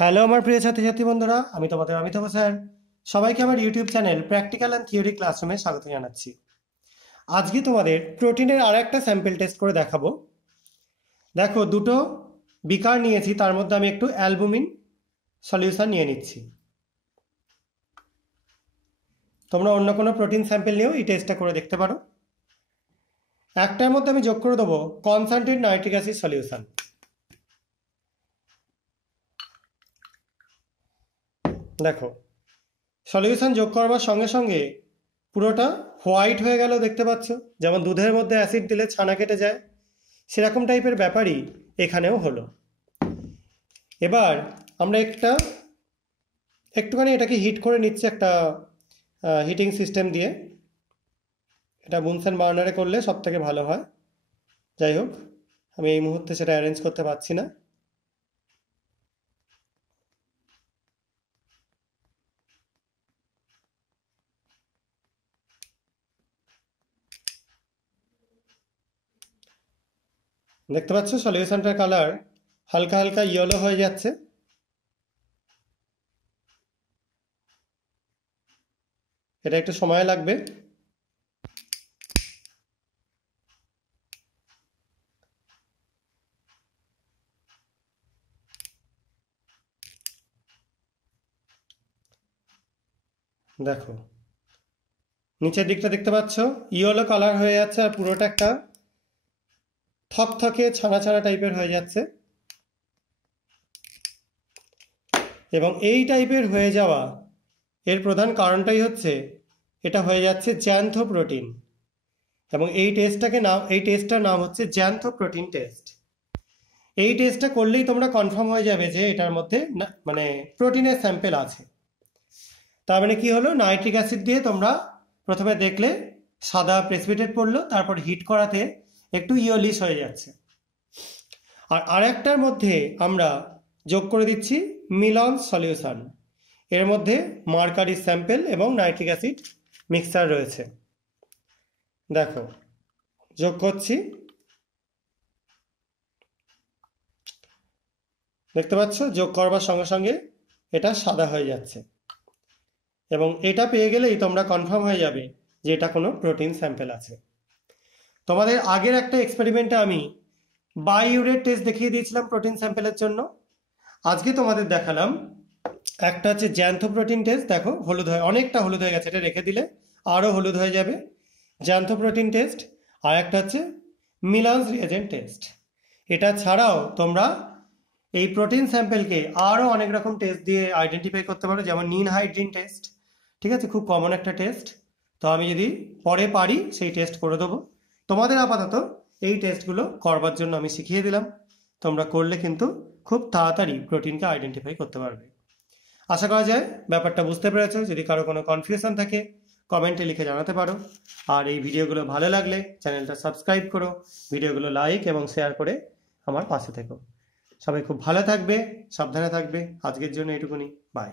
Hello আমার প্রিয় ছাত্রছাত্রী বন্ধুরা, আমি তোমাদের অমিতাভ স্যার। সবাইকে আমার YouTube channel practical and theory ক্লাসরুমে স্বাগত জানাচ্ছি। আজকে তোমাদের প্রোটিনের আর একটা স্যাম্পল টেস্ট করে দেখাবো। দেখো, দুটো বিকার নিয়েছি, তার মধ্যে আমি একটু অ্যালবুমিন সলিউশন নিয়ে নিচ্ছি। তোমরা অন্য কোনো প্রোটিন স্যাম্পল নিয়েও এই টেস্টটা করে দেখতে পারো। একটার মধ্যে আমি যোগ করে দেবো কনসেন্ট্রেটেড নাইট্রিক অ্যাসিড সলিউশন। দেখো, সলিউশন যোগ করবার সঙ্গে সঙ্গে পুরোটা হোয়াইট হয়ে গেল, দেখতে পাচ্ছ? যেমন দুধের মধ্যে অ্যাসিড দিলে ছানা কেটে যায়, সেরকম টাইপের ব্যাপারই এখানেও হলো। এবার আমরা একটুখানি এটাকে হিট করে নিচ্ছি একটা হিটিং সিস্টেম দিয়ে। এটা বুনসেন বার্নারে করলে সব থেকে ভালো হয়। যাই হোক, আমি এই মুহূর্তে সেটা অ্যারেঞ্জ করতে পারছি না। দেখতে পাচ্ছ সলিউশনটার কালার হালকা হালকা ইয়েলো হয়ে যাচ্ছে। এটা একটু সময় লাগবে। দেখো, নিচের দিকটা দেখতে পাচ্ছ ইয়েলো কালার হয়ে যাচ্ছে, আর পুরোটা একটা থকথকে ছানা ছানা টাইপের হয়ে যাচ্ছে। এবং এই টাইপের হয়ে যাওয়া এর প্রধান কারণটাই হচ্ছে এটা হয়ে যাচ্ছে জ্যান্থো প্রোটিন। এবং এই টেস্টটার নাম হচ্ছে জ্যান্থো প্রোটিন টেস্ট। এই টেস্টটা করলেই তোমরা কনফার্ম হয়ে যাবে যে এটার মধ্যে মানে প্রোটিনের স্যাম্পেল আছে। তার মানে কি হলো, নাইট্রিক অ্যাসিড দিয়ে তোমরা প্রথমে দেখলে সাদা প্রেসিপিটেট পড়লো, তারপর হিট করাতে একটু ইয়েলিশ হয়ে যাচ্ছে। আর আরেকটার মধ্যে আমরা যোগ করে দিচ্ছি মিলন সলিউশন। এর মধ্যে মার্কারি স্যাম্পেল এবং নাইট্রিক অ্যাসিড মিক্সচার রয়েছে। দেখো, যোগ করছি। দেখতে পাচ্ছ যোগ করবার সঙ্গে সঙ্গে এটা সাদা হয়ে যাচ্ছে। এবং এটা পেয়ে গেলেই তোমরা কনফার্ম হয়ে যাবে যে এটা কোনো প্রোটিন স্যাম্পেল আছে। তোমাদের আগের একটা এক্সপেরিমেন্টে আমি বাইউরেট টেস্ট দেখিয়ে দিয়েছিলাম প্রোটিন স্যাম্পেলের জন্য। আজকে তোমাদের দেখালাম একটা হচ্ছে জ্যান্থো প্রোটিন টেস্ট। দেখো, হলুদ হয়ে অনেকটা হলুদ হয়ে গেছে, এটা রেখে দিলে আরও হলুদ হয়ে যাবে। জ্যান্থো প্রোটিন টেস্ট। আর একটা হচ্ছে মিলান্স রিয়েজেন্ট টেস্ট। এটা ছাড়াও তোমরা এই প্রোটিন স্যাম্পেলকে আরও অনেক রকম টেস্ট দিয়ে আইডেন্টিফাই করতে পারো, যেমন নিনহাইড্রিন টেস্ট। ঠিক আছে, খুব কমন একটা টেস্ট। তো আমি যদি পরে পারি সেই টেস্ট করে দেবো। তোমাদের আপাতত এই টেস্টগুলো করবার জন্য আমি শিখিয়ে দিলাম। তোমরা করলে কিন্তু খুব তাড়াতাড়ি প্রোটিনকে আইডেন্টিফাই করতে পারবে। আশা করা যায় ব্যাপারটা বুঝতে পেরেছো। যদি কারো কোনো কনফিউশন থাকে কমেন্টে লিখে জানাতে পারো। আর এই ভিডিওগুলো ভালো লাগলে চ্যানেলটা সাবস্ক্রাইব করো, ভিডিওগুলো লাইক এবং শেয়ার করে আমার পাশে থেকো। সবাই খুব ভালো থাকবে, সাবধানে থাকবে। আজকের জন্য এটুকুনি, বাই।